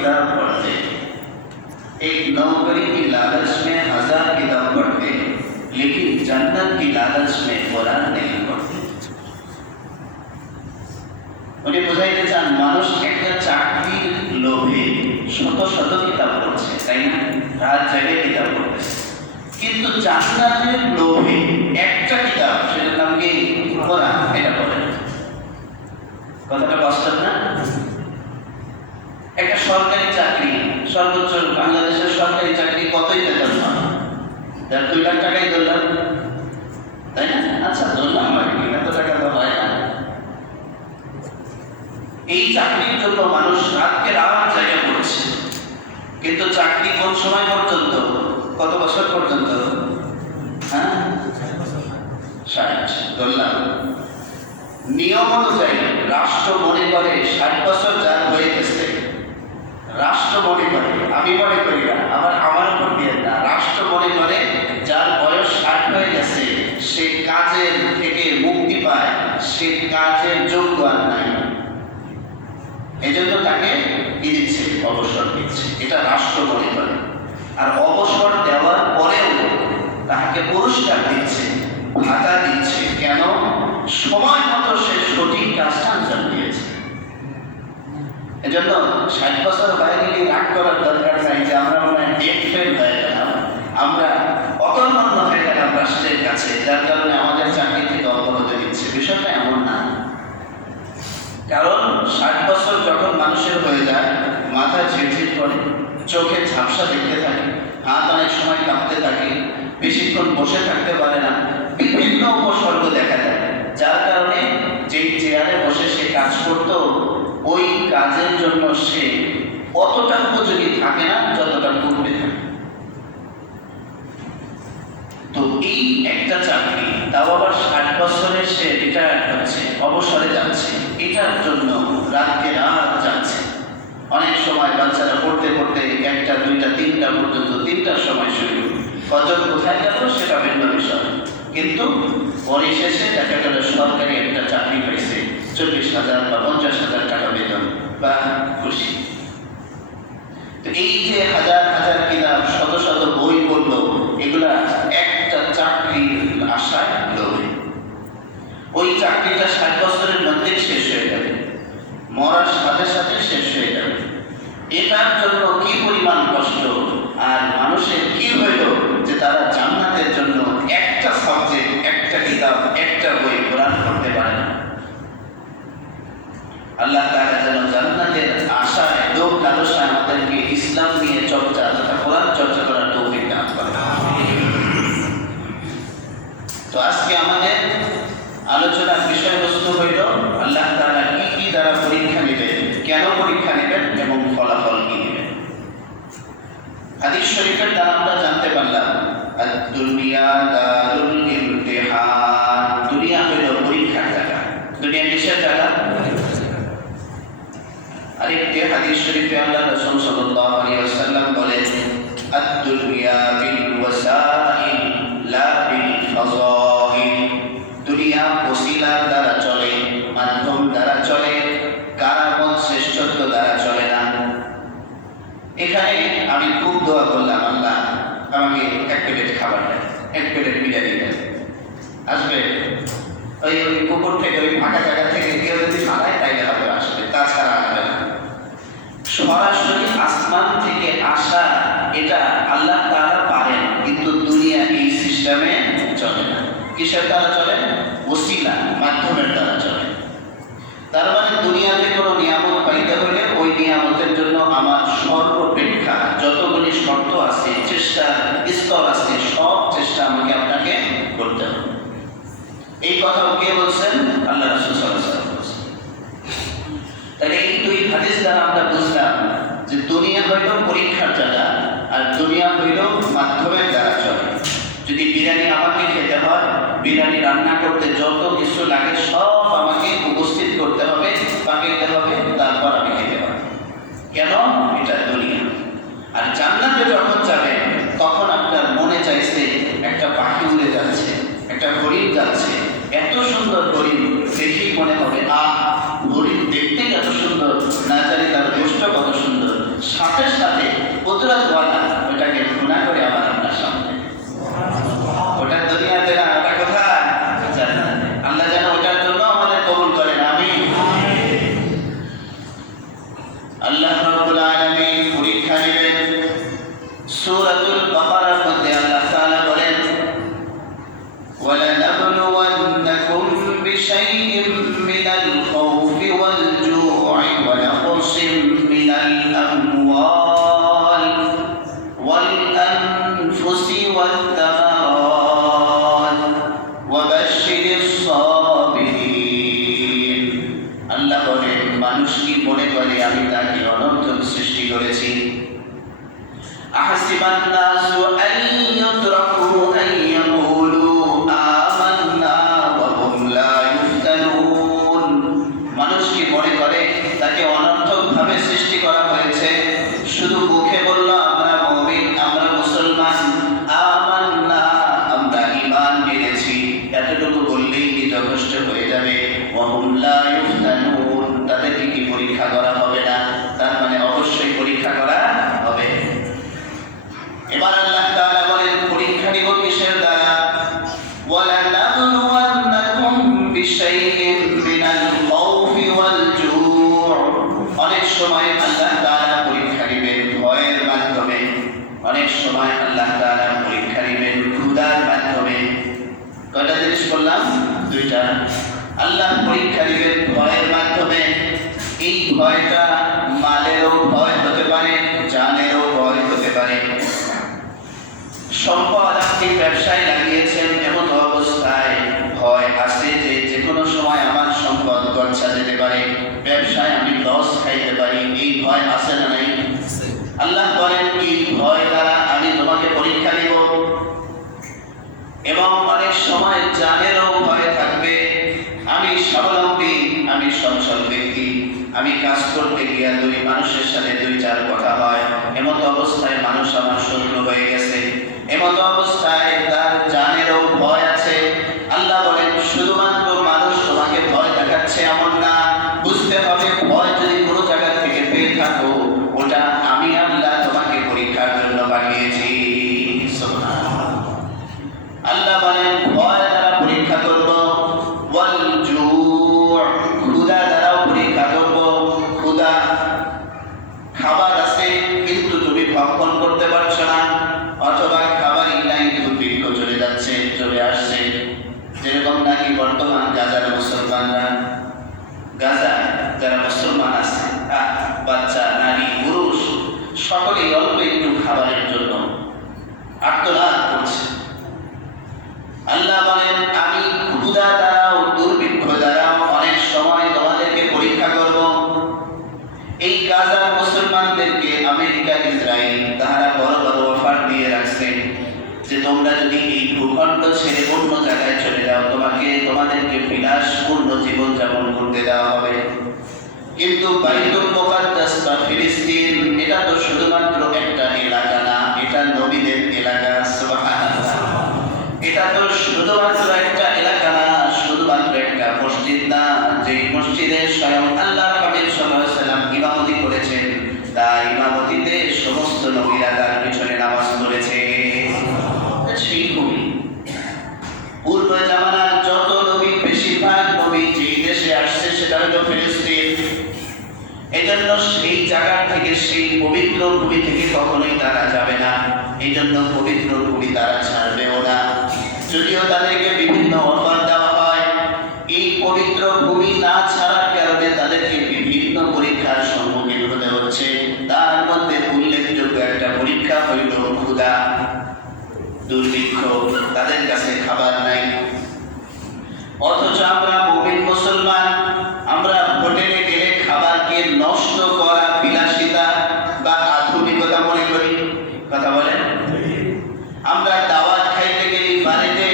किताब पढ़ते, एक नौकरी की लालच में 1000 किताब पढ़ते, लेकिन जन्नत की लालच में कुरान नहीं पढ़ते। উনি বোঝাইতে চান মানুষ একটা চাকরির লোভে শত শত কিতাব পড়ছে, তাই না? রাত জেগে কিতাব পড়তেছে, কিন্তু জান্নাতের লোভে একটা কিতাব, সেটার নাম কি? কোরআন, এটা পড়ে। কথাটা বাস্তব না? একটা সরকারি চাকরি, সর্বোচ্চ বাংলাদেশের সরকারি চাকরি কতই বেতন হয়? 2 লাখ টাকাই ধরলাম, তাই না? আচ্ছা ধরলাম, এত টাকা তো হয় না। এই চাকরির জন্য মানুষ রাতকে রাত জায়গা করছে, কিন্তু চাকরি কোন সময় পর্যন্ত? কত বছর পর্যন্ত? হ্যাঁ, 60 ধরলাম। নিয়ম অনুযায়ী রাষ্ট্র মনে করে 60 বছর যার হয়ে গেছে, রাষ্ট্র মনে করে, আমি মনে করি না, আমার উপর দিয়ে না, রাষ্ট্র মনে করে যার বয়স 60 হয়ে গেছে সে কাজের থেকে মুক্তি পায়, সে কাজের যোগ্য আর নাই, এজন্য তাকে কি দিচ্ছে? অবসর দিচ্ছে। এটা রাষ্ট্র মনে করে। আর অবসর দেওয়ার পরেও তাকে পুরস্কার দিচ্ছে, ভাতা দিচ্ছে। কেন? সময় মতো সে সঠিক কাজটা আঞ্জাম দিয়েছে। এজন্য 60 বছর হয়ে গেলে রাগ করার দরকার নাই যে আমরা মনে হয় ডেট ফেল হয়ে গেলাম, আমরা অকর্মণ্য হয়ে গেলাম রাষ্ট্রের কাছে, যার কারণে আমাদের চাকরি থেকে অব্যাহতি দিচ্ছে। বিষয়টা এমন না। কারণ 60 বছর যখন মানুষের হয়ে যায়, মাথা ঝিরঝির করে, চোখে ঝাপসা দেখতে থাকে, হাত অনেক সময় কাঁপতে থাকে, বেশিক্ষণ বসে থাকতে পারে না, বিভিন্ন উপসর্গ দেখা যায়, যার কারণে যেই চেয়ারে বসে সে কাজ করতো ওই কাজের জন্য সে অতটা উপযোগী থাকে না যতটা পূর্বে থাকে। তো এই একটা চাকরি, তাও আবার 60 বছরে সে রিটায়ার হচ্ছে, অবসরে যাচ্ছে, এটার জন্য রাতকে রাত যাচ্ছে। অনেক সময় বাচ্চারা পড়তে পড়তে 1টা 2টা 3টা পর্যন্ত, 3টার সময় শুরু, ফজর কোথায় গেল সেটা ভিন্ন বিষয়, কিন্তু পরিশেষে দেখা গেল সরকারি একটা চাকরি পাইছে, 40,000 বা 50,000 টাকা বেতন, বা খুশি। তো এই যে হাজার হাজার কিতাব, শত শত বই পড়লো, এগুলা একটা চাকরির আশায় লোভে। ওই চাকরিটা 60 বছরের মধ্যে শেষ হয়ে যাবে, মরার সাথে সাথে শেষ হয়ে যাবে। এটার জন্য কি পরিমাণ কষ্ট, আর মানুষের কি হইল যে তারা জান্নাতের জন্য একটা সাবজেক্ট, একটা কিতাব, একটা বই কোরআন পড়তে পারে না। আল্লাহ তাআলা যেন জান্নাতের আশায়, লোভ লালসায় আমাদেরকে ইসলাম নিয়ে চর্চা তথা কোরআন চর্চা করার তৌফিক দান করেন। তো আজকে আমাদের আলোচনার বিষয়বস্তু হইল আল্লাহ তাআলা কি কি দ্বারা পরীক্ষা নেবেন, কেন পরীক্ষা নেবেন এবং ফলাফল কি নেবেন। হাদিস শরীফের দ্বারা আমরা জানতে পারলাম দুনিয়া দারুল ইমতিহান, দুনিয়া হইল পরীক্ষার জায়গা। দুনিয়া কিসের জায়গা? আরেকটি হাদিস শরীফে আল্লাহ রাসূল সাল্লাল্লাহু আলাইহি ওয়াসাল্লাম বলেন আদ-দুনিয়া বিল ওয়াসাইল লা বিল ফাযাইল। দুনিয়া ওসিলা দ্বারা চলে, মাধ্যম দ্বারা চলে, কারামত শ্রেষ্ঠত্ব দ্বারা চলে না। এখানে আমি খুব দোয়া করলাম, আল্লাহ আমাকে 1 প্লেট খাবার দেন, 1 প্লেট বিরিয়ানি দেন। আসবে ওই পুকুর থেকে, ওই ফাঁকা জায়গা থেকে কেউ যদি মারায় তাইলে হবে আসবে, তাছাড়া আসবে না। সরাসরি আসমান থেকে আসা এটা আল্লাহ তাআলা পারেন, কিন্তু দুনিয়া এই সিস্টেমে চলে না। কিসের দ্বারা চলে? ওসিলা, মাধ্যমের দ্বারা চলে। তার মানে দুনিয়াতে কোনো নিয়ামত পাইতে হলে ওই নিয়ামতের জন্য আমার সর্বাপেক্ষা যতগুলি শর্ত আছে, চেষ্টার স্তর আছে, সব চেষ্টা আমাকে আপনাকে করতে হবে। এই কথাও কে বলছেন? আল্লাহ রাসূল সাল্লাল্লাহু আলাইহি ওয়াসাল্লাম বলছেন। তাহলে এই 2 হাদিস দ্বারা আমরা বুঝলাম যে দুনিয়া হইল পরীক্ষার জায়গা, আর দুনিয়া হইল মাধ্যমের দ্বারা চলে। যদি বিরিয়ানি আমাকে খেতে হয়, বিরিয়ানি রান্না করতে যত কিছু লাগে সব আমাকে উপস্থিত করতে হবে, পাকাইতে হবে, তারপর আমি খেতে পারবো। কেন? এটা দুনিয়া। আর জান্নাতে যখন যাবেন তখন আপনার মনে চাইছে একটা পাখি উড়ে যাচ্ছে, একটা হরিণ যাচ্ছে, এত সুন্দর হরিণ দেখেই মনে হবে হরিণ দেখতে কত সুন্দর, না জানি তার গোষ্ঠ কত সুন্দর, আল্লাহ রাব্বুল আলামিন পরীক্ষা নেবেন। সূরাতুল বাকারার মধ্যে আল্লাহ তাআলা বলেন, وَلَنَبْلُوَنَّكُمْ بِشَيْءٍ مِّنَ الْخَوْفِ وَالْجُوعِ وَنَقْصٍ مِّنَ الْأَمْوَالِ وَالْأَنفُسِ وَالثَّمَرَاتِ وَبَشِّرِ الصَّابِرِينَ। আল্লাহ বলেন, মানুষ কি মনে করে আমি তাকে অনর্থক সৃষ্টি করেছি? أحسب الناس أن يتركوا أن يقولوا آمنا وهم لا يفتنون। মানুষ কি মনে করে তাকে অনর্থকভাবে সৃষ্টি করা হয়েছে? শুধু মুখে বলল আমরা মুমিন, আমরা মুসলমান, আমান্না, আমরা ঈমান এনেছি, এতটুকু বললেই কি যথেষ্ট হয়ে যাবে? ওয়াহুম লা ইফতানুন, তাদেরকে কি পরীক্ষা করা হবে না? তার মানে অবশ্যই পরীক্ষা করা হবে। এবার আল্লাহ তাআলা বলেন, পরীক্ষা নিব কিসের দ্বারা? ওয়ালানাবলুওয়ান্নাকুম বিশাইইন মিনাল খাউফি ওয়াল জু'। অনেক সময় আল্লাহ তাআলা পরীক্ষা নেবেন ভয়ের মাধ্যমে, অনেক সময় আল্লাহ তাআলা পরীক্ষা নেবেন ক্ষুধার মাধ্যমে। কয়টা জিনিস বললাম? দুইটা। আল্লাহ পরীক্ষা নেবেন ভয়ের মাধ্যমে। এই ভয়টা মালেরও ভয় হতে পারে, জানেরও ভয় হতে পারে। সম্পদ আপনি ব্যবসায় লাগিয়েছেন, এমন অবস্থায় ভয় আছে যে যে কোনো সময় আমার সম্পদ গচ্ছা যেতে পারে, ব্যবসায় আমি লস খাইতে পারি। এই ভয় আছে না নাই? আল্লাহ বলেন, এই ভয় দ্বারা আমি তোমাকে পরীক্ষা নিব। এবং অনেক সময় জানেরও ভয় থাকবে। আমি স্বাবলম্বী, আমি সচ্ছল ব্যক্তি, আমি কাজ করতে গিয়া দুই মানুষের সাথে দুই চার কথা হয়, এমত অবস্থায় মানুষ আমার শত্রু হয়ে গেছে, এমত অবস্থায় তার জানেরও ভয় আছে। আল্লাহ বলেন, শুধুমাত্র মানুষ তোমাকে ভয় দেখাচ্ছে এমন না, বুঝতে হবে ভয় যদি কোনো জায়গা থেকে পেয়ে থাকো, ওটা আমি আল্লাহ তোমাকে পরীক্ষার জন্য পাঠিয়েছি। আল্লাহ বলেন, ভয় দ্বারা পরীক্ষা করব, ওয়াল জু', ক্ষুধা দ্বারাও পরীক্ষা করব। ক্ষুধা, খাবার আছে কিন্তু তুমি ভক্ষণ করতে পারছো না, অথবা খাবারই নাই, দুর্ভিক্ষ চলে যাচ্ছে, চলে আসছে। যেরকম নাকি বর্তমান গাজার মুসলমানরা, গাজা যারা মুসলমান আছে, বাচ্চা, নারী, পুরুষ সকলেই অল্প একটু খাবারের জন্য আর্তনাদ করছে। আল্লাহ বলেন, আমি ক্ষুধা দ্বারাও দুর্ভিক্ষ দ্বারাও অনেক সময় তোমাদেরকে পরীক্ষা করব। এই গাজার মুসলমানদেরকে আমেরিকা, ইসরায়েল তারা বড় বড় অফার দিয়ে রাখছে যে তোমরা যদি এই ভূখণ্ড ছেড়ে অন্য জায়গায় চলে যাও, তোমাদেরকে বিলাসপূর্ণ জীবনযাপন করতে দেওয়া হবে। কিন্তু বাইতুল মুকাদ্দাস বা ফিলিস্তিন, এটা তো শুধুমাত্র একটা এলাকা না, এটা নবীদের এলাকা। সুবহানাল্লাহ। এটা তো শুধুমাত্র একটা এলাকা না, শুধুমাত্র একটা মসজিদ না, যে মসজিদে স্বয়ং আল্লাহর হাবিব সাল্লাল্লাহু আলাইহি ওয়াসাল্লাম ইমামতি করেছেন, তার ইমামতিতে সমস্ত নবীরা তার পিছনে নামাজ পড়েছে। সেই ভূমি, পূর্ব জামানার যত নবী, বেশিরভাগ নবী যে দেশে আসছে সেটা হলো ফিলিস্তিন। এজন্য সেই জায়গা থেকে, সেই পবিত্র ভূমি থেকে কখনোই তারা যাবে না। এই জন্য পবিত্র ভূমি তারা ছাড়বেও না, যদিও তাদেরকে বিভিন্ন অফার দেওয়া হয়। এই পবিত্র ভূমি না ছাড়ার কারণে তাদেরকে বিভিন্ন পরীক্ষার সম্মুখীন হতে হচ্ছে। তার মধ্যে উল্লেখযোগ্য একটা পরীক্ষা হইল ক্ষুধা, দুর্ভিক্ষ। তাদের কাছে খাবার নাই, অথচ আমরা মুমিন মুসলমান, আমরা হোটেলে গেলে খাবারকে নষ্ট করা বিলাসিতা বা আধুনিকতা মনে করি। কথা বলেন? আমরা দাওয়াত খাইতে গেলে বাড়িতে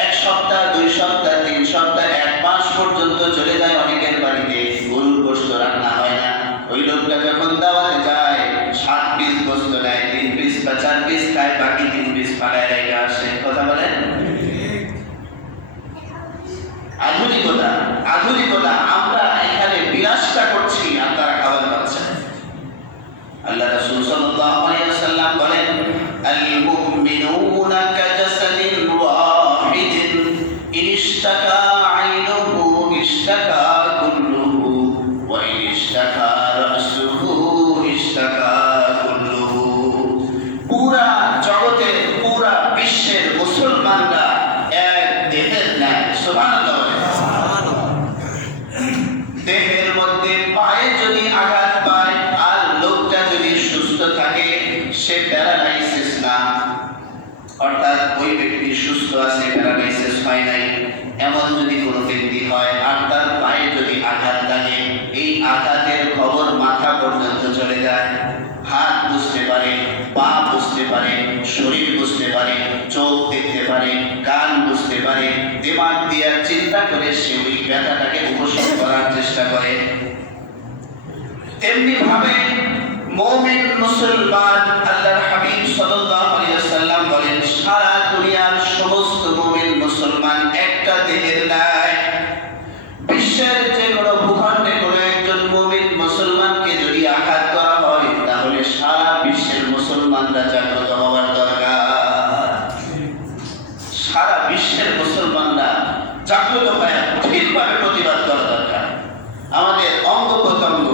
1 সপ্তাহ, 2 সপ্তাহ, 3 সপ্তাহ, 1 মাস পর্যন্ত চলে যায় অনেকের বাড়িতে, গরুর গোশত রান্না হয় না। ওই লোকটা যখন দাওয়াতে যায় 7 পিস গোশত নেয়, 3 পিস বা 4 পিস খায়, বাকি 3 পিস ফালায় রেখে আসে। কথা বলেন? আধুনিকতা, আধুনিকতা। আমরা এখানে বিলাসটা করছি আর তারা খাবার পাচ্ছে। আল্লাহ রাসূল সাল্লাল্লাহু আলাইহি ওয়াসাল্লাম বলেন, আল মুমিনুনা কাজাসাদিন ওয়াহিদিন ইশতাকা আইনুহু ইশতাকা কুল্লুহু ওয়া ইশতাকা রাসুহু আছে, প্যারালাইসিস হয় নাই, এমন যদি কোনো ব্যক্তি হয় আর তার পায়ে যদি আঘাত লাগে, এই আঘাতের খবর মাথা পর্যন্ত চলে যায়, হাত বুঝতে পারে, পা বুঝতে পারে, শরীর বুঝতে পারে, চোখ দেখতে পারে, কান বুঝতে পারে, দিমাগ দিয়ে চিন্তা করে সে ওই ব্যথাটাকে উপশম করার চেষ্টা করে। তেমনি ভাবে মুমিন মুসলমান, আল্লাহর হাবিব সাল্লাল্লাহু আলাইহি ওয়াসাল্লাম বলেন, সারা দুনিয়ার সমস্ত মুমিন মুসলমান একটা দেহের ন্যায়। বিশ্বের যে কোনো ভূখণ্ডে কোনো একজন মুমিন মুসলমানকে যদি আঘাত করা হয়, তাহলে সারা বিশ্বের মুসলমানরা জাগ্রত হওয়ার দরকার। সারা বিশ্বের মুসলমানরা জাগ্রত হয়ে ঠিকভাবে প্রতিবাদ করা দরকার। আমাদের অঙ্গ প্রত্যঙ্গ,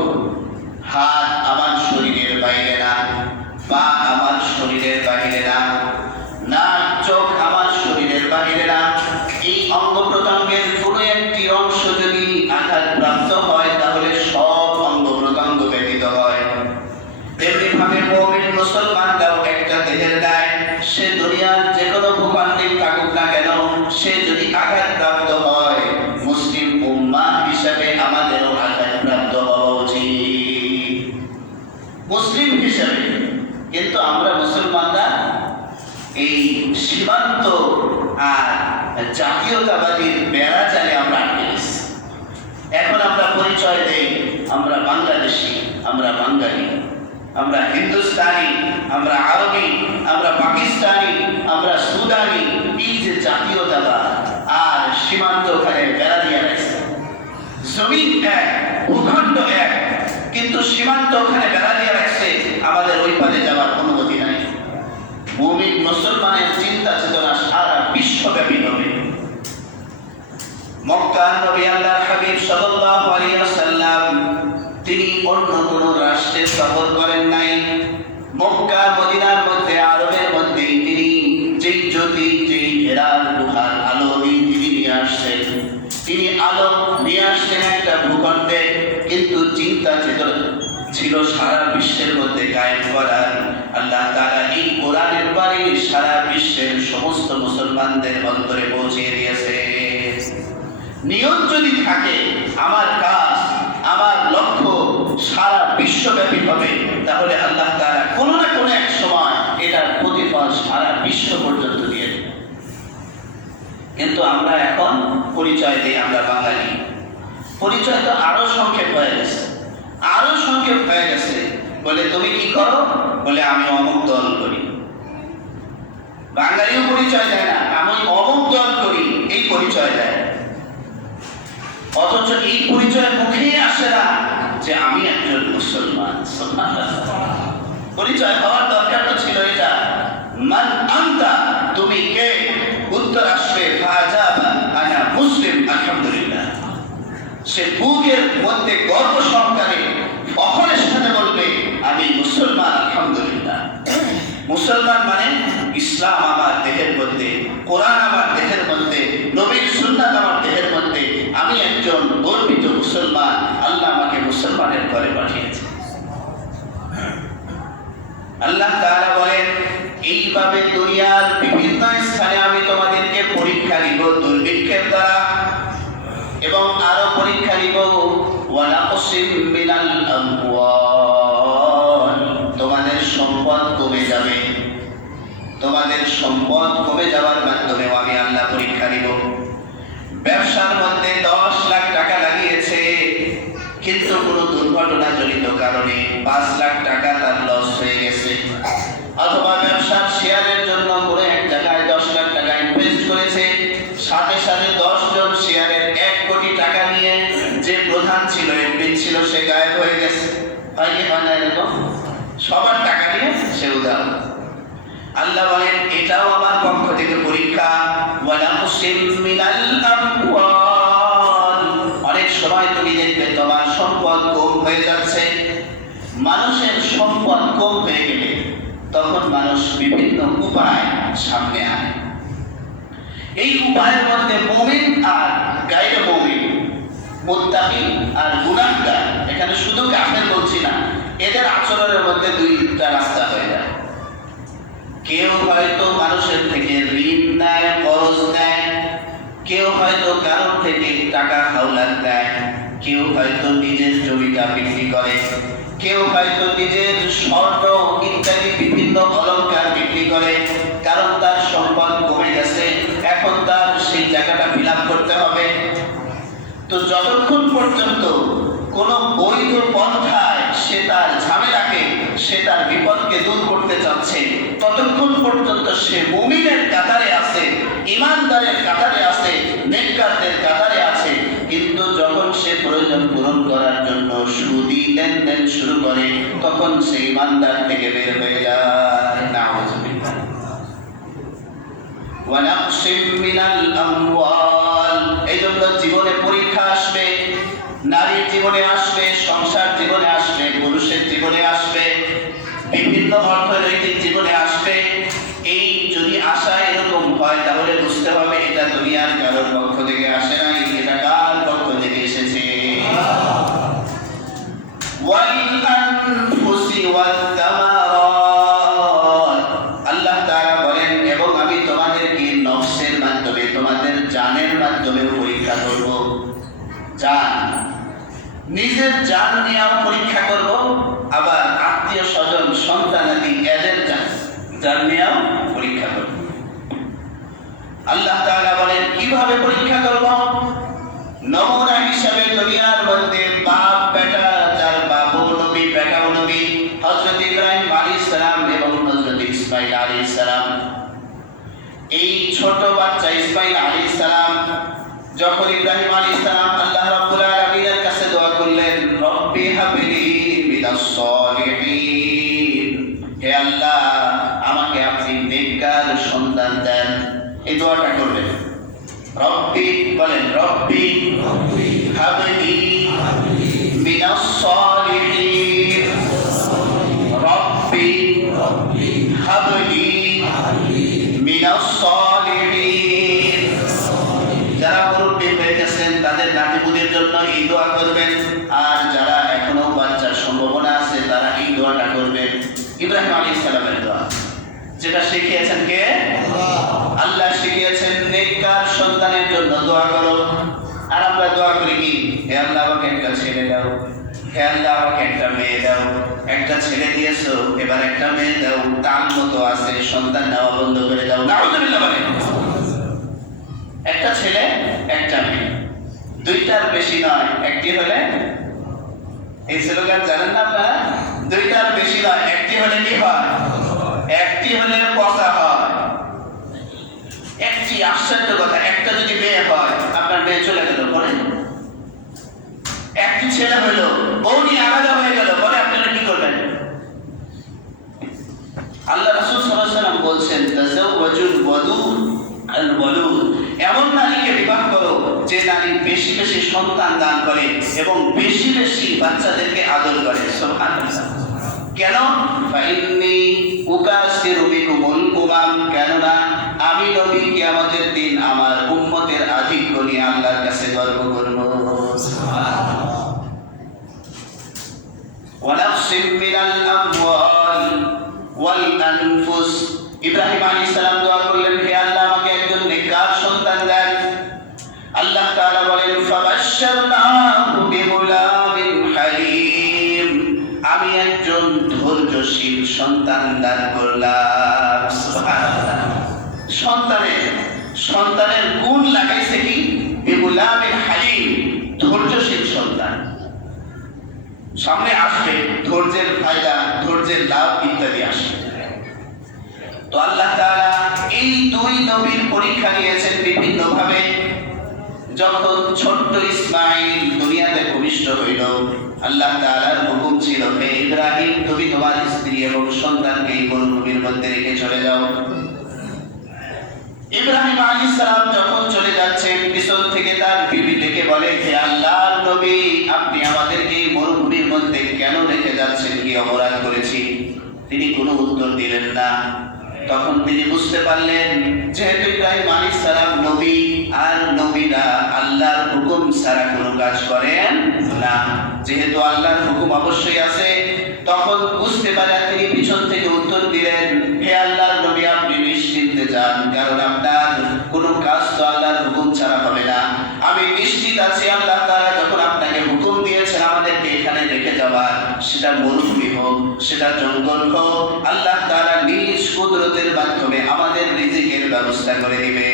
হাত আমার শরীরের বাইরে না, পা আমার শরীরের বাইরে না, নাক চোখ আমার শরীরের বাইরে না, এই অঙ্গ প্রত্যঙ্গের কোনো একটি অংশ যদি আঘাতপ্রাপ্ত হয় তাহলে সব অঙ্গ প্রত্যঙ্গ ব্যতীত হয়। তেমনি ভাবে মুমিন মুসলমানরাও একটা দেহের ন্যায়। সে দুনিয়ার যে কোনো ভূখণ্ডে থাকুক না কেন, সে যদি আঘাতপ্রাপ্ত হয়, মুসলিম উম্মাহ হিসাবে আমাদেরও আঘাতপ্রাপ্ত হওয়া উচিত, মুসলিম হিসাবে। কিন্তু আমরা মুসলমানরা এই সীমান্ত আর জাতীয়তাবাদীর বেড়া জালে আমরা আটকে গেছি। এখন আমরা পরিচয় দেই আমরা বাংলাদেশি, আমরা বাঙালি, আমরা হিন্দুস্তানি, আমরা আরবি, আমরা পাকিস্তানি, আমরা সুদানি। এই যে জাতীয়তাবাদ আর সীমান্ত ওখানে বেড়া দিয়ে রাখছে। জমিন এক, ভূখণ্ড এক, কিন্তু সীমান্ত ওখানে বেড়া দিয়ে রাখছে, আমাদের ওই পারে যাওয়ার অনুমতি নাই। মুমিন মুসলমানের চিন্তা চেতনা সারা বিশ্বব্যাপী হবে। মক্কার নবী আল্লাহর হাবিব সাল্লাল্লাহু আলাইহি ওয়াসাল্লাম তিনি অন্য কোনো রাষ্ট্রে সফর করেন নাই। মক্কা মদিনার মধ্যে, আরবের মধ্যে তিনি যেই জ্যোতি, যেই হেরার গুহার আলো তিনি নিয়ে আসছেন, তিনি আলো নিয়ে আসছেন একটা ভূখণ্ডে, কিন্তু চিন্তা চেতনা ছিল সারা বিশ্বের মধ্যে কায়েম করার। আল্লাহ তাআলা এই কোরআনের বাণী সারা বিশ্বের সমস্ত মুসলমানদের অন্তরে পৌঁছে দিয়েছে। নিয়ত যদি থাকে আমার কাজ, আমার লক্ষ্য সারা বিশ্বব্যাপী হবে, তাহলে আল্লাহ তাআলা কোনো না কোনো এক সময় এটার প্রতিফল সারা বিশ্ব পর্যন্ত দিয়ে দেবে। কিন্তু আমরা এখন পরিচয় দিই আমরা বাঙালি। পরিচয় তো আরো সংক্ষেপ হয়ে গেছে, আরো সংক্ষেপ হয়ে গেছে। বলে তুমি কি করো? বলে আমি অমুক দল করি। বাঙালিও পরিচয় দেয় না, আমি অমুক দল করি, এই পরিচয় দেয়। অথচ এই পরিচয় মুখে আসে না যে আমি একজন মুসলমান। পরিচয় হওয়ার দরকার তো ছিল এটা, মান আনতা, তুমি কে? উত্তর আসবে ফাজাবা আনা মুসলিম আলহামদুলিল্লাহ। সে বুকের মধ্যে গর্ব সহকারে ফখরের সাথে বলবে আমি মুসলমান আলহামদুলিল্লাহ। মুসলমান মানে ইসলাম আমার দেহের মধ্যে, কোরআন আমার দেহের মধ্যে, নবীর সুন্নাত আমার দেহের মধ্যে, আমি একজন গর্বিত মুসলমান, আল্লাহ আমাকে মুসলমানের ঘরে পাঠিয়েছে। আল্লাহ তাআলা বলেন এইভাবে দুনিয়ার বিভিন্ন স্থানে আমি তোমাদেরকে পরীক্ষা দিব দুর্ভিক্ষের দ্বারা, এবং আরো পরীক্ষা দিব ওয়ানাকসিম মিনাল আমওয়াল, তোমাদের সম্পদ কমে যাবে। তোমাদের সম্পদ কমে যাওয়ার মাধ্যমে আমি আল্লাহ পরীক্ষা দিব। ব্যবসার মধ্যে 10 লাখ টাকা লাগিয়েছে, কিন্তু কোনো দুর্ঘটনা জনিত কারণে 5 লাখ টাকা তার লস হয়ে গেছে। অথবা ব্যবসার শেয়ারের জন্য কোনো এক জায়গায় 10 লাখ টাকা ইনভেস্ট করেছে, সাথে সাথে 10 জন শেয়ারের 1 কোটি টাকা নিয়ে যে প্রধান ছিল, এমপি ছিল, সে গায়েব হয়ে গেছে। হয় কি হয় না এরকম? সবার টাকা নিয়ে সে উধাও। আল্লাহ বলেন এটাও আমার পক্ষ থেকে পরীক্ষা। ওয়ানাকসিম মিনাল আমওয়াল, অনেক সময় তুমি দেখবে তোমার সম্পদ কম হয়ে যাচ্ছে। মানুষের সম্পদ কম হয়ে গেলে তখন মানুষ বিভিন্ন উপায় সামনে আনে। এই উপায়ের মধ্যে মুমিন আর গায়রে মুমিন, মুত্তাকি আর গুনাহগার, এখানে শুধু কাফের বলছি না, এদের আচরণের মধ্যে দুইটা রাস্তা হয়ে যায়। কেউ হয়তো মানুষের থেকে ঋণ নেয়, কর্জ কেউ হয়তো কারোর থেকে টাকা হাওলাত দেয়, কেউ হয়তো নিজের জমিটা বিক্রি করে, কেউ হয়তো নিজের স্বর্ণ ইত্যাদি বিভিন্ন অলংকার বিক্রি করে, কারণ তার সম্পদ কমে গেছে, এখন তার সেই জায়গাটা ফিল আপ করতে হবে। তো যতক্ষণ পর্যন্ত কোন বৈধ পন্থায় সে তার ঝামেলাকে, সে তার বিপদকে দূর করতে চাচ্ছে, ততক্ষণ পর্যন্ত সে মুমিনের কাতারে আছে, ইমানদারের কাতারে আছে, নেককারদের কাতারে আছে। কিন্তু যখন সে প্রয়োজন পূরণ করার জন্য সুদি লেনদেন শুরু করে, তখন সে ইমানদার থেকে বের হয়ে যায়। নাউযুবিল্লাহ। ওয়া নাকসিম মিনাল আমওয়াল, এই জন্য জীবনে পরীক্ষা আসবে, নারীর জীবনে আসবে, সংসার জীবনে আসবে, পুরুষের জীবনে আসবে, বিভিন্ন অর্থনৈতিক জীবনে আসবে। এই যদি আশা এরকম হয় তাহলে বুঝতে হবে এটা দুনিয়ার কারোর পক্ষ থেকে আসে নাই, এটা কার পক্ষ থেকে এসেছে। ওয়াল আনফুসি ওয়াত তামারাত, আল্লাহ তাআলা বলেন এবং আমি তোমাদেরকে নফসের মাধ্যমে, তোমাদের জানের মাধ্যমে পরীক্ষা করব। জান, নিজের জান নিয়েও পরীক্ষা করব, আবার আত্মীয় স্বজন সন্তানাদি এদের জান নিয়েও পরীক্ষা করব। আল্লাহ তাআলা বলেন কিভাবে পরীক্ষা করব? নমুনা হিসাবে দুনিয়ার মধ্যে বাপ বেটা, যার বাপও নবী বেটাও নবী, হযরত ইব্রাহিম আলাইহিস সালাম এবং হযরত ইসমাঈল আলাইহিস সালাম। এই ছোট বাচ্চা ইসমাঈল আলাইহিস সালাম যখন ইব্রাহিম আলাইহিস সালাম আল্লাহ রাব্বুল আলামিনের কাছে দোয়া করলেন, রব্বি হাবলি মিনাস সালিহিন, হে আল্লাহ আমাকে আপনি নেককার সন্তান দেন। এই দোয়াটা করবেন। রব্বি বলেন, রব্বি হাবলি মিনাস সালিহিন, রব্বি হাবলি মিনাস সালিহিন। যারা মুরব্বী হয়ে গেছেন তাদের নাতিপুতির জন্য এই দোয়া করবেন, আর যারা এখনো বাচ্চার সম্ভাবনা আছে তারা এই দোয়াটা করবেন। ইব্রাহিম আলাইহিস সালামের দোয়া, যেটা শিখিয়েছেন কে? আল্লাহ শিখিয়েছেন নেককার সন্তানের জন্য দোয়া করো। আর আমরা দোয়া করি কি? হে আল্লাহ আমাকে একটা ছেলে দাও, হে আল্লাহ আমাকে একটা মেয়ে দাও। একটা ছেলে দিয়েছো, এবার একটা মেয়ে দাও, তার মতো আছে, সন্তান নেওয়া বন্ধ করে দাও। নাউযুবিল্লাহ বলেন। একটা ছেলে একটা মেয়ে, দুইটার বেশি নয়, একটি হলে, এই স্লোগান জানেন না আপনারা? দুইটার বেশি নয়, একটি হলে কি হয়? একটি হলে পচা হয়। একটি আশ্চর্য কথা, একটা যদি মেয়ে হয়, আপনার মেয়ে চলে গেল পরে, একটি ছেলে হলো, বউ নিয়ে আলাদা হয়ে গেল পরে, আপনারা কি করবেন? আল্লাহ রাসূল সাল্লাল্লাহু আলাইহি ওয়াসাল্লাম বলছেন, তাযাওয়াজুল ওয়াদুদ আল ওয়ালুদ, এমন নারীকে বিবাহ করো যে নারী বেশি বেশি সন্তান দান করে এবং বেশি বেশি বাচ্চাদেরকে আদর করে। সুবহানাল্লাহ। কেন? ফাইন্নী উকাসিরু বিকুমুল উমাম, কেননা আমি নবী কিয়ামতের দিন আমার উম্মতের আধিক্য নিয়ে আল্লাহর কাছে গর্ব করব। সুবহানাল্লাহ। ওয়া নাফসিম মিনাল আমওয়াল ওয়াল আনফুস, ইব্রাহিম আলাইহিস সালাম দোয়া করলেন, হে আল্লাহ আমাকে একজন নেককার সন্তান দেন। আল্লাহ তাআলা বলেন, ফাবাশশারনাহু বিগুলামিন হালিম, আমি একজন ধৈর্যশীল সন্তান দান করলাম। সুবহানাল্লাহ। সন্তানের গুণ লাগাইছে কি? বিগুলামিন হালিম, ধৈর্যশীল সন্তান। সামনে আসবে ধৈর্যের ফায়দা, ধৈর্যের লাভ ইত্যাদি আসবে। তো আল্লাহ তাআলা এই দুই নবীর পরীক্ষা নিয়েছেন বিভিন্ন ভাবে। যখন ছোট্ট ইসমাঈল দুনিয়াতে ভূমিষ্ঠ হইল, আল্লাহ তাআলার হুকুম ছিল, হে ইব্রাহিম তুমি তোমার স্ত্রী এবং সন্তানকে এই মরুভূমির মধ্যে রেখে চলে যাও। ইব্রাহিম আলাইহিস সালাম যখন চলে যাচ্ছেন, পিছন থেকে তার বিবি ডেকে বলে, হে আল্লাহর নবী আপনি আমাদেরকে এই মরুভূমির মধ্যে কেন রেখে যাচ্ছেন, কি অপরাধ করেছি? তিনি কোনো উত্তর দিলেন না। তখন তিনি বুঝতে পারলেন যেহেতু ইব্রাহিম আলাইহিস সালাম নবী, আর নবীরা আল্লাহর হুকুম ছাড়া কোনো কাজ করেন না, যেহেতু আল্লাহর হুকুম অবশ্যই আছে, তখন বুঝতে পারে তিনি পিছন থেকে উত্তর দিলেন, হে আল্লাহর নবী আপনি নিশ্চিন্তে যান, কারণ আপনার কোনো কাজ তো আল্লাহর হুকুম ছাড়া সেটা জঙ্গল হোক, আল্লাহ তাআলা নিজ কুদরতের মাধ্যমে আমাদের রিজিকের ব্যবস্থা করে দিবে।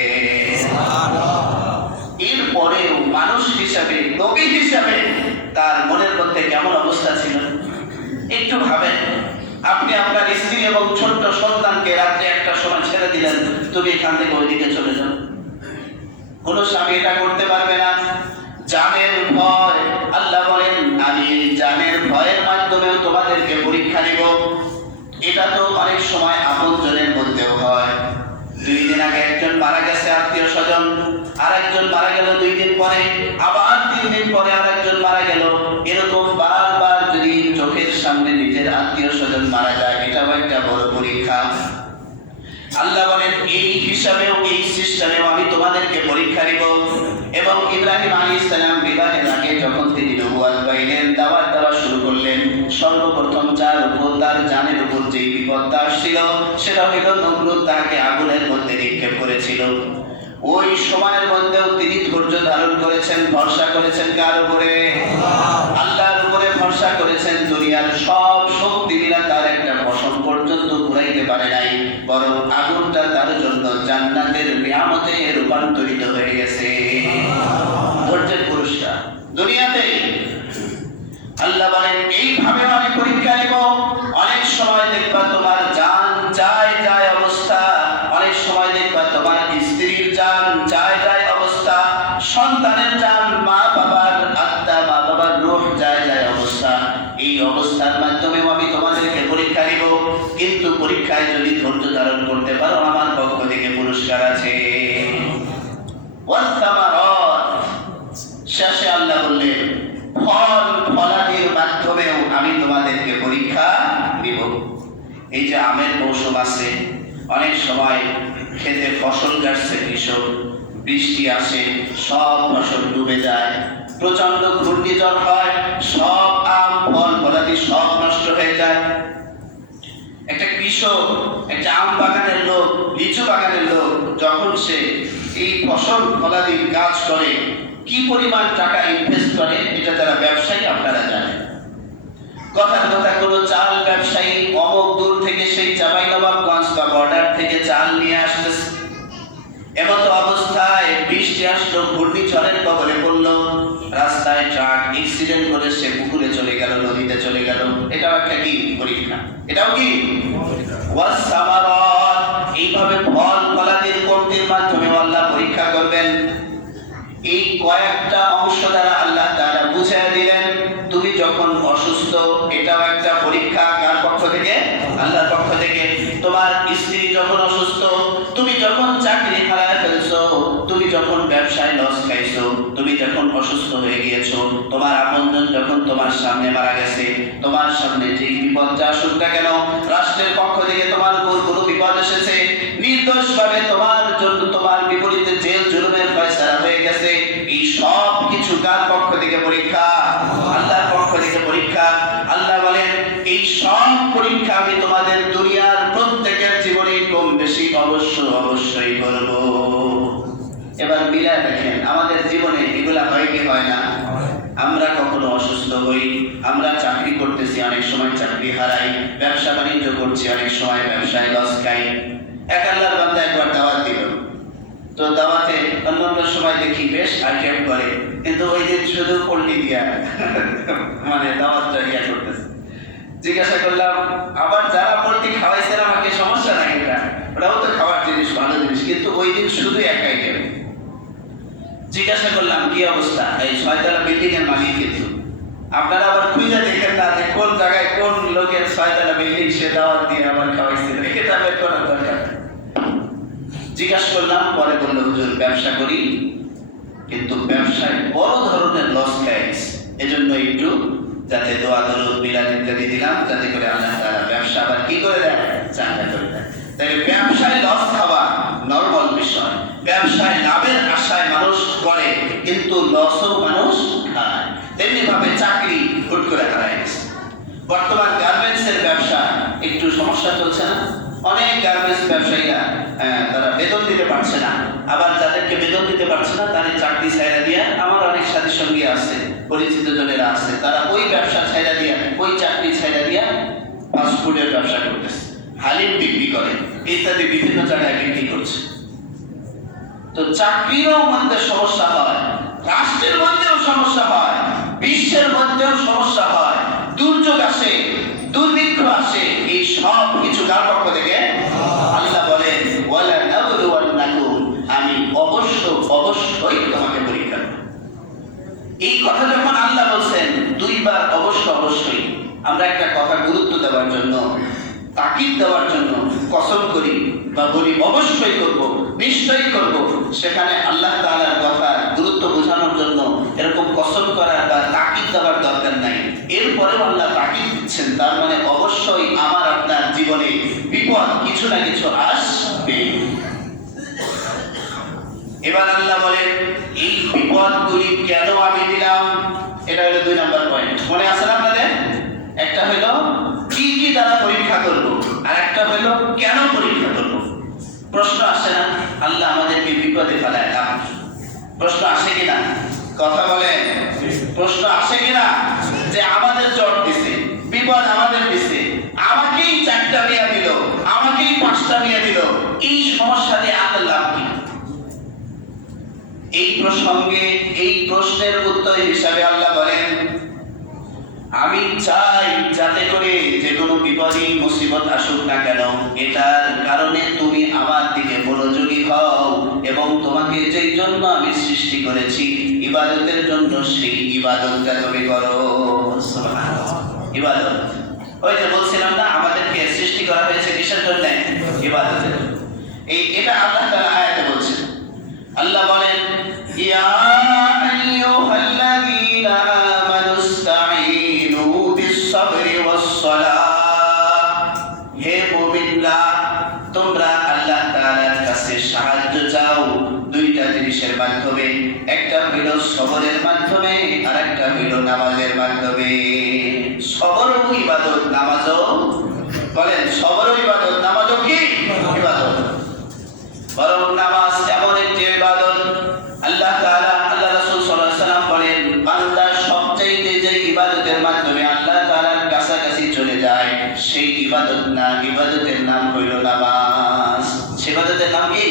এরপরেও মানুষ হিসাবে, নবী হিসাবে তার মনের মধ্যে কেমন অবস্থা ছিল একটু ভাবেন। আপনি আপনার স্ত্রী এবং ছোট্ট সন্তানকে রাত্রে একটা সময় ছেড়ে দিলেন, তুমি এখান থেকে ওইদিকে চলে যাও। কোন স্বামী এটা করতে পারবে না। জানের ভয়, আল্লাহ বলেন আমি জানের ভয়ের মাধ্যমেও তোমাদেরকে পরীক্ষা নিব। এটা তো অনেক সময় আপনজনের মধ্যেও হয়। 2 দিন আগে একজন মারা গেছে আত্মীয় স্বজন, আর একজন মারা গেল 2 দিন পরে, আবার 3 দিন পরে আর একজন মারা গেল। এরকম বারবার যদি চোখের সামনে নিজের আত্মীয় স্বজন মারা যায়, এটাও একটা বড় পরীক্ষা। আল্লাহ বলেন এই হিসাবেও, এই সিস্টেমেও আমি তোমাদেরকে পরীক্ষা নিব। এবং ইব্রাহিম আলাইহিস সালাম বিবাহের আগে যখন তিনি নবুয়ত পাইলেন, দাওয়াত দেওয়া শুরু করলেন, সর্বপ্রথম যার উপর, তার জানের উপর যে বিপদটা আসছিল সেটা হইল নমরুদ তাকে আগুনের মধ্যে নিক্ষেপ করেছিল। ওই সময়ের মধ্যেও তিনি ধৈর্য ধারণ করেছেন, ভরসা করেছেন কার উপরে? আল্লাহর উপরে ভরসা করেছেন। দুনিয়ার সব শক্তি মিলা তার একটা পশম পর্যন্ত ঘুরাইতে পারে নাই, বরং আগুনটা তার জন্য জান্নাতের নিয়ামতে রূপান্তরিত হয়ে গেছে। ধৈর্যের পুরস্কার দুনিয়াতে। আল্লাহ বলেন এইভাবে আমি পরীক্ষা নেব। অনেক সময় দেখবা তোমার জান যায় যায় অবস্থা, অনেক সময় দেখবা তোমার স্ত্রীর জান যায় যায় অবস্থা, সন্তানের জান, মা বাবার আত্মা, মা বাবার রূহ যায় যায় অবস্থা। এই অবস্থার মাধ্যমেও আমি তোমাদেরকে পরীক্ষা নিব। কিন্তু পরীক্ষায় যদি ধৈর্য ধারণ করতে পারো, আমার পক্ষ থেকে পুরস্কার আছে। শেষে আল্লাহ বললেন ফল ফলাদির মাধ্যমেও আমি তোমাদেরকে পরীক্ষা দিব। এই যে আমের মৌসুম আছে, অনেক সময় খেতে ফসল কাটছে কৃষক, বৃষ্টি আসে, সব ফসল ডুবে যায়, প্রচন্ড ঘূর্ণিঝড় হয়, সব আম ফল ফলাদি সব নষ্ট হয়ে যায়। একটা কৃষক, একটা আম বাগানের লোক, লিচু বাগানের লোক, যখন সে এই ফসল ফলাদি কাজ করে, কি পরিমাণ টাকা ইনভেস্ট করে, এটা যারা ব্যবসায়ী আপনারা জানেন। কথার কথা কোনো চাল ব্যবসায়ী অমুক দূর থেকে সেই চাঁপাইনবাবগঞ্জ বা বর্ডার থেকে চাল নিয়ে আসতেছে, এমতো অবস্থায় বৃষ্টি আসলো, ঘূর্ণিঝড়ের কবলে পড়লো, রাস্তায় ট্রাক অ্যাক্সিডেন্ট করে সে পুকুরে চলে গেল, নদীতে চলে গেল। এটাও একটা কি পরীক্ষা? এটাও কি ওয়াসসামারাত। এইভাবে ফল ফলাদির কোনটির মাধ্যমে আল্লাহ পরীক্ষা করবেন। এই কয়েকটা অংশ দ্বারা আল্লাহ তাআলা বুঝিয়ে দিলেন তুমি যখন অসুস্থ, এটাও একটা পরীক্ষা। কার পক্ষ থেকে? আল্লাহর পক্ষ থেকে। তোমার স্ত্রী যখন অসুস্থ, তুমি যখন চাকরি হারায় ফেলছো, তুমি যখন ব্যবসায় লস খাইছো, তুমি যখন অসুস্থ হয়ে গিয়েছো, তোমার আপনজন যখন তোমার সামনে মারা গেছে, তোমার সামনে যে বিপদটা আসুক না কেন, রাষ্ট্রের পক্ষ থেকে তোমার উপর কোনো বিপদ এসেছে, নির্দোষভাবে তোমার জন্য তোমার বিপরীতে জেল জুলুমের ফয়সালা হয়ে গেছে, এই সব কিছু কার পক্ষ থেকে পরীক্ষা? আল্লাহর পক্ষ থেকে পরীক্ষা। আল্লাহ বলেন এই সব পরীক্ষা আমি তোমাদের দুনিয়ার প্রত্যেকের জীবনে কম বেশি অবশ্যই করব। এবার মিলায় দেখেন আমাদের জীবনে এগুলা হয় কি হয় না? আমরা কখনো অসুস্থ হই, আমরা চাকরি করতেছি, অনেক সময় চাকরি হারাই, ব্যবসা বাণিজ্য করছি, অনেক সময় ব্যবসায় লস খাই। এক আল্লাহর বান্দা একবার দাওয়াত দিল, তো দাওয়াতে অন্যান্য সময় দেখি বেশ আইটেম করে, কিন্তু ওই দিন শুধু পল্লী দিয়া মানে দাওয়াতটা ইয়া করতেছে। জিজ্ঞাসা করলাম আবার যারা পোল্ট্রি খাওয়াইছেন আমাকে, সমস্যা নাই, ওটাও তো খাওয়ার জিনিস, ভালো জিনিস, কিন্তু ওই দিন শুধু এক আইটেম। জিজ্ঞাসা করলাম কি অবস্থা? এই 6 তলা বিল্ডিং এর মালিক, কিন্তু আপনারা আবার খুঁজে দেখেন না যে কোন জায়গায় কোন লোকের 6 তলা বিল্ডিং সে দাওয়াত দিয়ে আমার খাওয়াইছিল, এটা বের করার দরকার। জিজ্ঞাসা করলাম, পরে বললো হুজুর ব্যবসা করি, কিন্তু ব্যবসায় বড় ধরনের লস খাই, এজন্য একটু যাতে দোয়া দরুদ মিলাদ ইত্যাদি দিলাম, যাতে করে আল্লাহ তাআলা ব্যবসা আবার কি করে দেয়, চাঙ্গা করে দেয়। তাই ব্যবসায় লস খাওয়া নরমাল বিষয়। ব্যবসায় লাভের আশায় মানুষ করে, কিন্তু লসও মানুষ খায়। তেমনি ভাবে চাকরি হুট করে হারায় গেছে। বর্তমান গার্মেন্টসের ব্যবসা একটু সমস্যা চলছে না? অনেক গার্মেন্টস ব্যবসায়ীরা তারা বেতন দিতে পারছে না, আবার যাদেরকে বেতন দিতে পারছে না তাদের চাকরি ছাইড়া দিয়া, আমার অনেক সাথী সঙ্গী আছে, পরিচিত জনেরা আছে, তারা ওই ব্যবসা ছাইড়া দিয়া, ওই চাকরি ছাইড়া দিয়া ফাস্টফুডের ব্যবসা করতেছে, হালিম বিক্রি করে, ইত্যাদি বিভিন্ন জায়গায় বিক্রি করছে। তো চাকরিরও মধ্যে সমস্যা হয়, রাষ্ট্রের মধ্যেও সমস্যা হয়, বিশ্বের মধ্যেও সমস্যা হয়, দুর্যোগ আসে, দুর্ভিক্ষ আসে, এই সব কিছু কার পক্ষ থেকে? আল্লাহ বলেন ওয়ালা নাবলুওয়ান্নাকুম, আমি অবশ্যই তোমাকে পরীক্ষা করব। এই কথা যখন আল্লাহ বলছেন দুইবার অবশ্যই, আমরা একটা কথা গুরুত্ব দেওয়ার জন্য, তাকিদ দেওয়ার জন্য কসম করি বা বলি অবশ্যই করব, নিশ্চয়ই করব, সেখানে আল্লাহ তাআলার কথা গুরুত্ব বোঝানোর জন্য এরকম কসম করার বা তাকিদ দেওয়ার দরকার নাই। এরপরেও আল্লাহ তাকিদ দিচ্ছেন, তার মানে অবশ্যই আমার আপনার জীবনে বিপদ কিছু না কিছু আসবে। এবার আল্লাহ বলেন এই বিপদগুলি কেন আমি দিলাম, এটা হলো 2 নম্বর পয়েন্ট। মনে আছে না আপনাদের? একটা হলো কি কি দ্বারা পরীক্ষা করব, আর একটা হলো কেন পরীক্ষা করব। প্রশ্ন আসে না আল্লাহ আমাদেরকে বিপদে ফেলায় না? প্রশ্ন আসে কিনা? কথা বলেন, প্রশ্ন আসে কিনা? যে আমাদের জ্বর দিছে, বিপদ আমাদের দিছে, আমাকেই 4টা মেয়ে দিল, আমাকেই 5টা মেয়ে দিল, এই সমস্যা দিয়ে আল্লাহ লাভ কি? এই প্রসঙ্গে এই প্রশ্নের উত্তর হিসাবে আল্লাহ বলেন আমি চাই যাতে করে যে কোনো বিপদী মুসিবত আসুক না কেন, এটার কারণে তুমি আমার দিকে মনোযোগী হও এবং তোমাকে যেই জন্য আমি সৃষ্টি করেছি ইবাদতের জন্য, সেই ইবাদতটা তুমি করো। সুবহানাল্লাহ। ইবাদত, ওই যে বলছিলাম না আমাদেরকে সৃষ্টি করা হয়েছে কিসের জন্য? ইবাদতের। এটা আল্লাহ তাআলা আয়াতে বলছেন। আল্লাহ বলেন ইয়া আইয়ুহাল্লাযীনা আমানুস্তাঈনু বিস-সাবরি ওয়াস-সালাহ, হে মুমিনরা তোমরা আল্লাহ তাআলার কাছে সাহায্য চাও 2টা জিনিসের মাধ্যমে, একটা হলো সবরের মাধ্যমে আর একটা হলো নামাজের মাধ্যমে। সবরও ইবাদত, নামাজও, বলেন সবরও ইবাদত, নামাজও কি ইবাদত? বরং নামাজ এমন একটি ইবাদত আল্লাহ তাআলা, আল্লাহ রাসূল সাল্লাল্লাহু আলাইহি ওয়াসাল্লাম বলেন বান্দা সবচাইতে যে ইবাদতের মাধ্যমে আল্লাহ তাআলার কাছাকাছি চলে যায় সেই ইবাদত না, ইবাদতের নাম হইল নামাজ। সেই ইবাদতের নাম কি?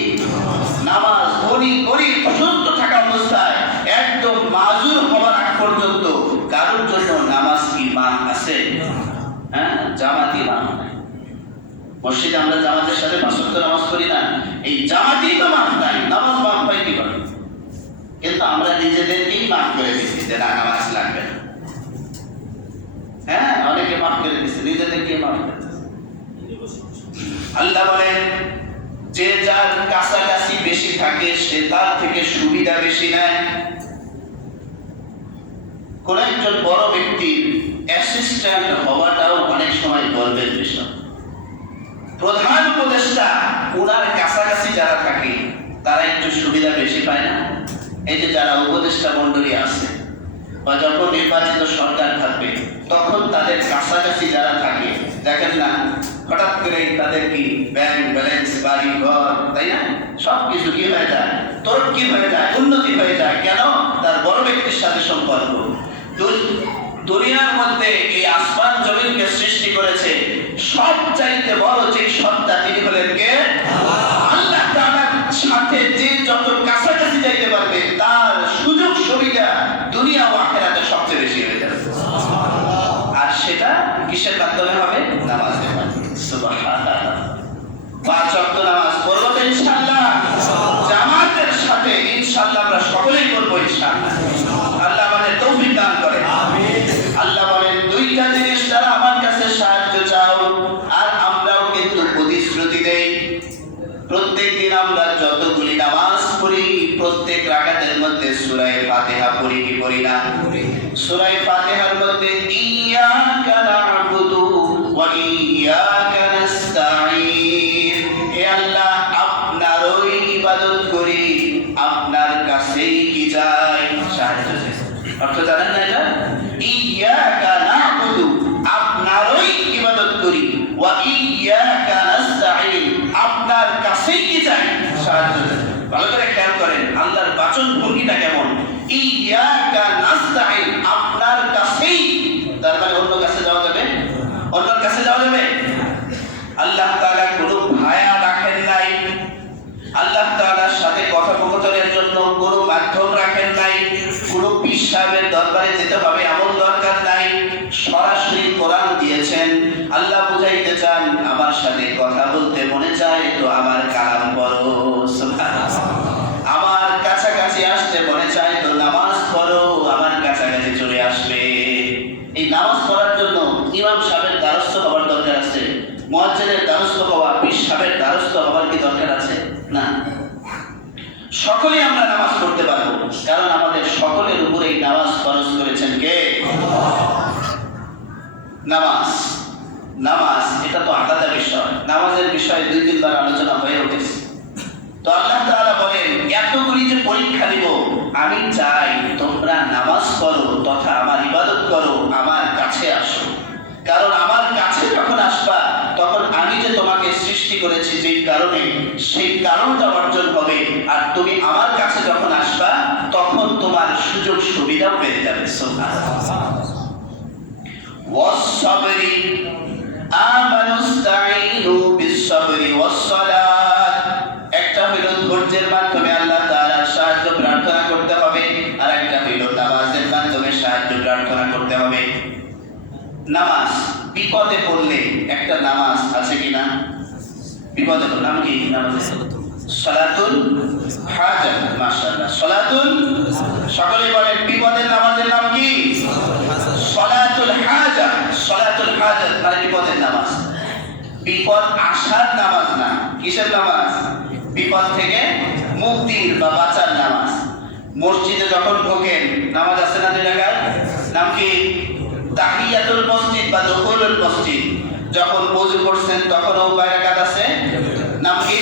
নামাজ। ধনী গরীব অসুস্থ থাকা অবস্থায় একদম মাজুর হওয়ার আগ পর্যন্ত কারোর জন্য নামাজ কি মান আছে? হ্যাঁ, জামাতি মান নাই। মসজিদে আমরা জামাতের সাথে 5 ওয়াক্ত নামাজ পড়ি না, এই জামাতই তো মাফ নাই, নামাজ মাফ হয় কি করে? কিন্তু আমরা নিজেদেরকেই মাফ করে দিচ্ছি যে না নামাজ লাগবে না। হ্যাঁ, অনেকে মাফ করে দিচ্ছে, নিজেদেরকে মাফ করে দিচ্ছে। আল্লাহ বলেন যে যার কাছাকাছি বেশি থাকে সে তার থেকে সুবিধা বেশি নেয়। কোন একজন বড় ব্যক্তির অ্যাসিস্ট্যান্ট হওয়াটাও অনেক সময় গর্বের বিষয়। প্রধান উপদেষ্টা ওনার কাছাকাছি যারা থাকে তারা একটু সুবিধা বেশি পায় না? এই যে যারা উপদেষ্টা মণ্ডলী আছে বা যখন নির্বাচিত সরকার থাকবে তখন তাদের কাছাকাছি যারা থাকে দেখেন না হঠাৎ করে তাদের কি ব্যাংক ব্যালেন্স, বাড়ি ঘর, তাই না, সব কিছু কি হয়ে যায়, তরক্কি হয়ে যায়, উন্নতি হয়ে যায়। কেন? তার বড় ব্যক্তির সাথে সম্পর্ক। দুনিয়ার মধ্যে এই আসমান জমিনকে সৃষ্টি করেছে সবচাইতে বড় যে সত্তা তিনি হলেন কে? আল্লাহ তাআলার সাথে যে যত কাছাকাছি যাইতে পারবে তার সুযোগ সুবিধা দুনিয়া ও আখিরাতে সবচেয়ে বেশি হয়ে যাবে। আর সেটা কিসের মাধ্যমে হবে? নামাজের মাধ্যমে। সুবহানাল্লাহ। 5 ওয়াক্ত নামাজ পড়ব তো ইনশাআল্লাহ, জামাতের সাথে ইনশাআল্লাহ আমরা সকলেই পড়ব ইনশাআল্লাহ। আল্লাহ আমাদের তৌফিক দান করেন। আমিন। আল্লাহ বলেন 2টা জিনিস দ্বারা আমার কাছে সাহায্য চাও, আর আমরাও কিন্তু প্রতিশ্রুতি দেই প্রত্যেকদিন আমরা যতগুলি নামাজ পড়ি প্রত্যেক রাকাতের মধ্যে সূরা ফাতিহা পড়ি কি পড়ি না? সূরা ফাতিহার মধ্যে ইয়্যাকা না'বুদু ওয়া ইয়্যাকা নাস্তাঈন, হে আল্লাহ আপনারই ইবাদত করি, আপনার কাছেই কি চাই সাহায্য চাই। অর্থ জানেন না এটা? ইয়্যাকা না'বুদু আপনারই ইবাদত করি, ওয়া ইয়্যাকা নাস্তাঈন আপনার কাছেই কি চাই সাহায্য চাই। ভালো করে খেয়াল করেন আল্লাহর বাচন ভঙ্গিটা কেমন। ইয়্যাকা নাস্তাঈন আপনার কাছেই, তার মানে অন্য কাছে যাওয়া যাবে? অন্যর কাছে যাওয়া যাবে? আল্লাহ তাআলা কোনো ভায়া রাখেন নাই, আল্লাহ তাআলার সাথে কথোপকথনের জন্য কোনো মাধ্যম রাখেন নাই, কোনো পীর সাহেবের দরবারে যেতে হবে এমন দরকার নাই, সরাসরি কোরআন দিয়েছেন। আল্লাহ বুঝাইতে চান আমার সাথে কথা বলতে মনে চায় তো আমার কালাম পড়ো, সুবহানাল্লাহ। আমার কাছাকাছি আসতে মনে চায় তো নামাজ পড়ো, আমার কাছাকাছি চলে আসবে। এই নামাজ পড়ার জন্য ইমাম সাহেবের দ্বারস্থ হওয়ার দরকার আছে, মুয়াজ্জিনের দ্বারস্থ হওয়া, পীর সাহেবের দ্বারস্থ হওয়ার কি দরকার আছে? না। সকলেই আমরা নামাজ পড়তে পারবো, কারণ আমাদের সকলের উপরে এই নামাজ ফরজ করেছেন কে? নামাজ নামাজ এটা তো আলাদা বিষয়, নামাজের বিষয়ে 2-3 বার আলোচনা হয়ে উঠেছে। তো আল্লাহ তাআলা বলেন এতগুলি যে পরীক্ষা দিব, আমি চাই তোমরা নামাজ পড়ো তথা আমার ইবাদত করো, আমার কাছে আসো। কারণ আমার কাছে যখন আসবা তখন আমি যে তোমাকে সৃষ্টি করেছি যেই কারণে, সেই কারণটা অর্জন হবে। আর তুমি আমার কাছে যখন আসবা তখন তোমার সুযোগ সুবিধাও পেয়ে যাবে। সুবহানাল্লাহ। ওয়াস-সাবরি আমানুস্তাঈনু বিস-সাবরি ওয়াস-সালাত। একটা হলো ধৈর্যের মাধ্যমে আল্লাহ তাআলার সাহায্য প্রার্থনা করতে হবে, আর একটা হলো নামাজের মাধ্যমে সাহায্য প্রার্থনা করতে হবে। নামাজ বিপদে পড়লে একটা নামাজ আছে কিনা? বিপদে পড়লে নাম কি? নামাজের সালাতুল হাজাত। মাশাআল্লাহ, সালাতুল, সকলে বলেন বিপদের নামাজের নাম কি? সালাতুল হাজাত। সালাতুল হাজাত মানে বিপদের নামাজ। বিপদ আসার নামাজ না, কিসের নামাজ? বিপদ থেকে মুক্তির বা বাঁচার নামাজ। মসজিদে যখন ঢোকেন নামাজ আছে না 2 রাকাত, নাম কি? তাহিয়াতুল মসজিদ বা দুখুলুল মসজিদ। যখন ওযু করছেন তখনও 2 রাকাত আছে, নাম কি?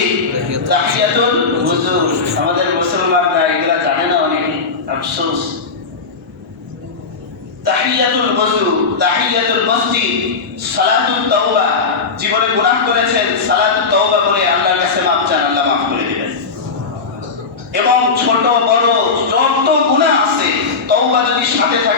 তাহিয়াতুল ওযু। আমাদের মুসলমানরা এগুলা জানে না অনেকে, আফসোস। তাহিয়াতুল ওযু, তাহিয়াতুল মসজিদ, সালাতুত তাওবা। জীবনে গুনাহ করেছেন, সালাতুত তাওবা বলে আল্লাহর কাছে মাফ চান, আল্লাহ মাফ করে দিবেন। এবং ছোট বড় যত গুনাহ আছে, তাওবা যদি সাথে থাকে